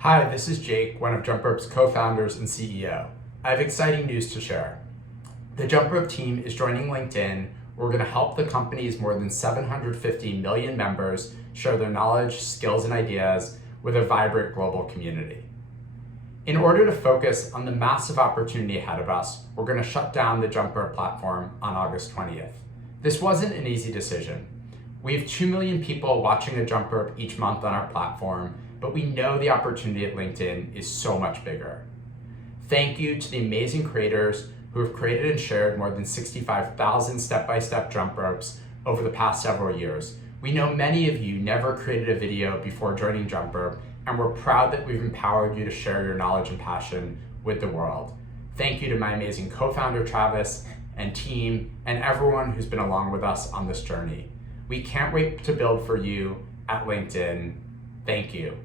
Hi, this is Jake, one of Jumprope's co-founders and CEO. I have exciting news to share. The Jumprope team is joining LinkedIn. We're going to help the company's more than 750 million members share their knowledge, skills, and ideas with a vibrant global community. In order to focus on the massive opportunity ahead of us, we're going to shut down the Jumprope platform on August 20th. This wasn't an easy decision. We have 2 million people watching a Jumprope each month on our platform, but we know the opportunity at LinkedIn is so much bigger. Thank you to the amazing creators who have created and shared more than 65,000 step-by-step jump ropes over the past several years. We know many of you never created a video before joining Jumprope, and we're proud that we've empowered you to share your knowledge and passion with the world. Thank you to my amazing co-founder Travis and team and everyone who's been along with us on this journey. We can't wait to build for you at LinkedIn. Thank you.